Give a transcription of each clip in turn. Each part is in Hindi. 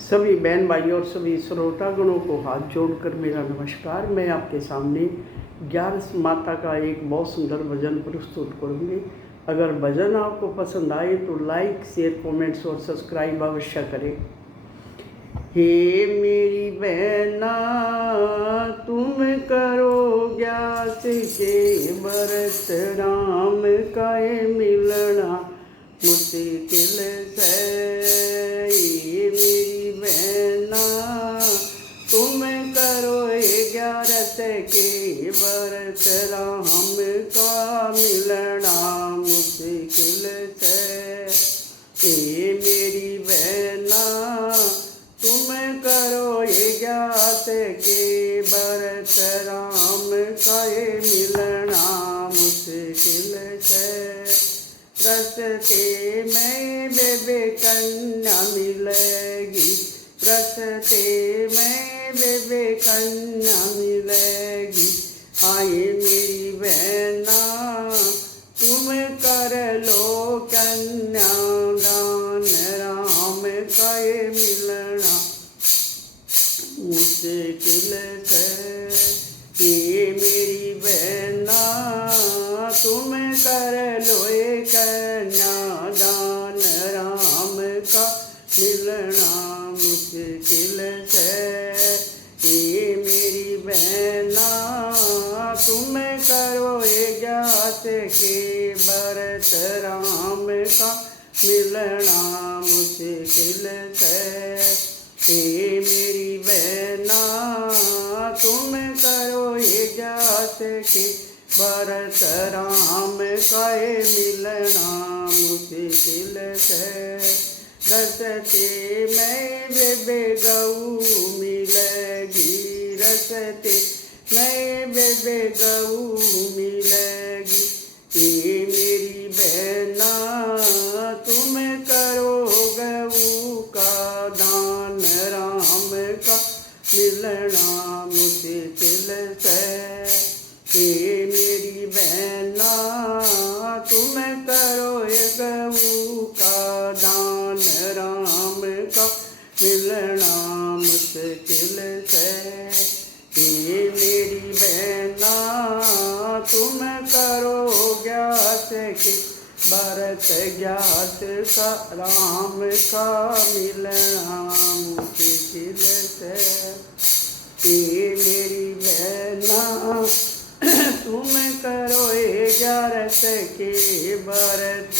सभी बहन भाइयों और सभी श्रोतागणों को हाथ जोड़कर मेरा नमस्कार। मैं आपके सामने 11 माता का एक बहुत सुंदर भजन प्रस्तुत करूँगी। अगर भजन आपको पसंद आए तो लाइक, शेयर, कमेंट्स और सब्सक्राइब अवश्य करें। हे मेरी बहना तुम करो ज्ञात के व्रत राम का मिलना मुश्किल से। मेरी बहना तुम करो 11 के व्रत राम का मिलना मुश्किल से। मेरी बहना तुम करो 11 के व्रत राम का मिलना मुश्किल से। रस्ते में बेबे कन्या मिलेगी, रस्ते में बेबे कन्या मिलेगी। आए मेरी बहना तुम कर लो कन्या दान राम का मिलना मुश्किल से। ये मेरी बहना तुम कर लो कन्या दान राम का मिलना मुश्किल से। ये मेरी बहना तुम करो 11 के व्रत राम का मिलना मुश्किल से। ये मेरी बहना तुम करो 11 के व्रत राम का मिलना मुश्किल से। रस्ते में बेबे गऊ मिलेगी, रस्ते में बेबे गऊ मिलेगी। ये मेरी बहना तुम करो गऊ का दान राम का मिलना मुश्किल से। ये मेरी बहना तुम करो गऊ का दान राम का मिलना मुश्किल से। ये मेरी बहना तुम करो 11 के व्रत ज्ञात का राम का मिलना मुश्किल से। ये मेरी बहना तुम करो 11 के व्रत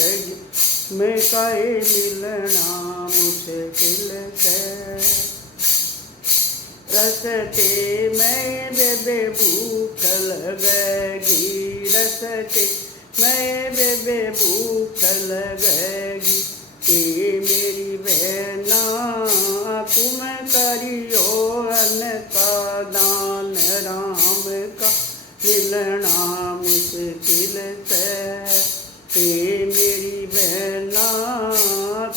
में का मिलना मुश्किल से। रस्ते में बेबे भूख लगेगी, रस्ते में बेबे भूख लगेगी। ये मेरी बहना तुम करियो अन्न का दान राम का मिलना मुश्किल से। ये मेरी बहना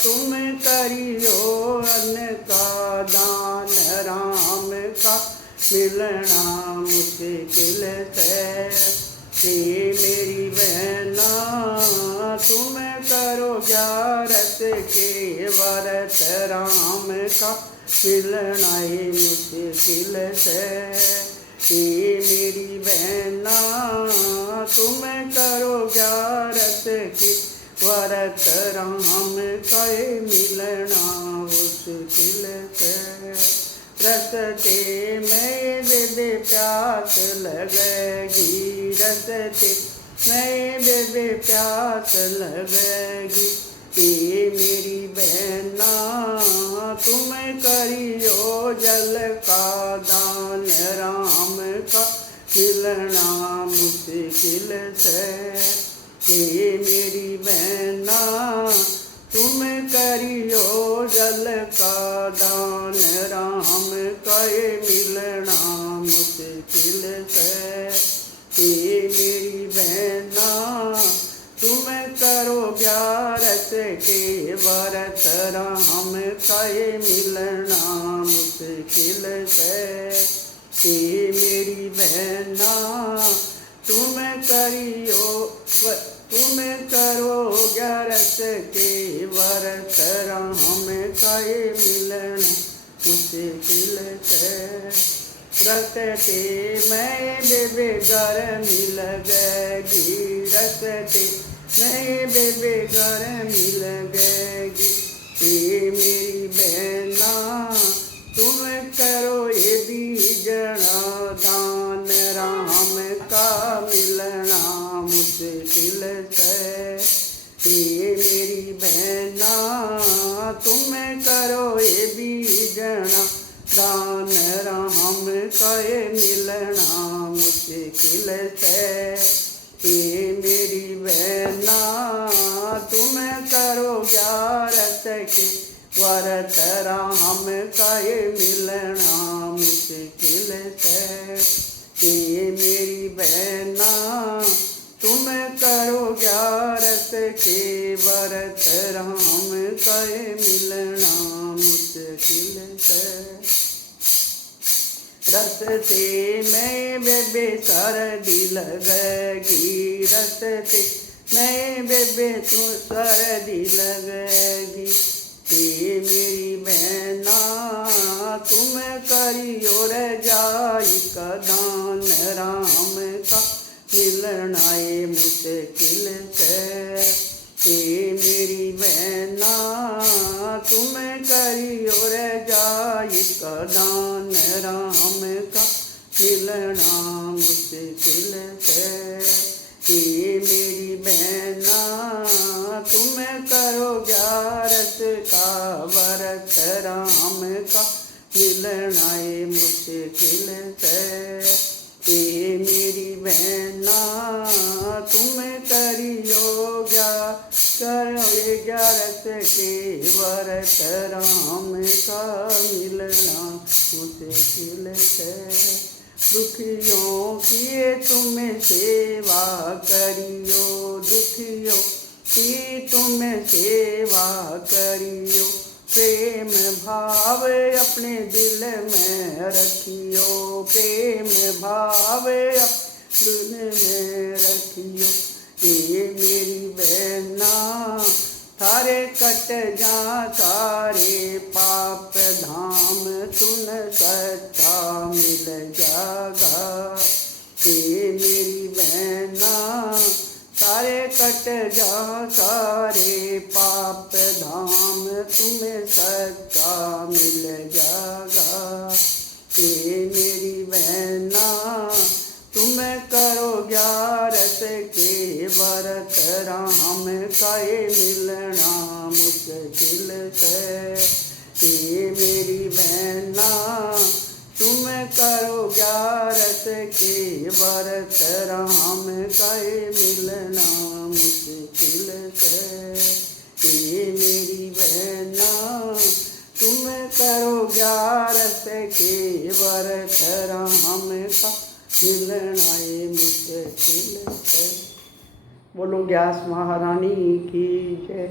तुम करियो अन्न का दान राम का मिलना मुश्किल से। ये मेरी बहना तुम करो 11 के व्रत राम का मिलना मुश्किल से। ये मेरी बहना तुम करो 11 के व्रत राम का मिलना मुश्किल से। रस्ते में बेबे प्यास लगेगी, रस्ते में बेबे प्यास लगेगी। ये मेरी बहना तुम करियो जल का दान राम का मिलना मुश्किल से। ये मेरी बहना तुम करियो जल का दान राम का मिलना मुश्किल से। ये मेरी बहना तुम करो 11 के व्रत राम का मिलना मुश्किल से। ये मेरी बहना तुम करो 11 के व्रत राम का मिलना मुश्किल से। रस्ते में बेबे गर्मी लगेगी, रस्ते में बेबे गर्मी लगेगी। ये मेरी बहना तुम करो ये बीजना दान, राम का मिलना मुश्किल से। ये मेरी बहना तुम करो ये बीजना दान, राम का ये मिलना मुश्किल से। ये मेरी बहना तुम करो ग्यारस के व्रत, राम का ये मिलना मुश्किल से। ये मेरी बहना तुम करो ग्यारस के व्रत, राम का ये मिलना मुश्किल से। रस्ते में बेबे सर्दी लगेगी, रस्ते में बेबे तू सर्दी लगेगी। ये मेरी बहना तुम करियो रजाई का दान, राम का मिलना ये मुश्किल से। ये मेरी बहना तुम करियो रजाई का दान, राम का मिलना मुश्किल से। ये मेरी बहना तुम करो ग्यारस का व्रत, राम का मिलना ये मुश्किल से। ये मेरी बहना तुम करियो ग्यारस के व्रत, राम का मिलना मुश्किल से। दुखियों की तुम सेवा करियो, दुखियों की तुम सेवा करियो। प्रेम भाव अपने दिल में रखियो, प्रेम भाव अपने दिल में रखियो। ये मेरी बहना थारे कट जा सारे पाप धाम, तुन सच्चा मिल जागा। ये मेरी बहना सारे कट जा सारे पाप धाम, तुम्हें सच्चा मिल जागा। ये मेरी बहना तुम करो ग्यारस के व्रत, राम का ये मिलना मुश्किल से। ये मेरी बहना तुम करो ग्यारस के व्रत, राम का ये मिलना मुश्किल से। ये मेरी बहना तुम करो ग्यारस के व्रत, राम का मिलना ये मुश्किल से। बोलो ग्यास महारानी की जय।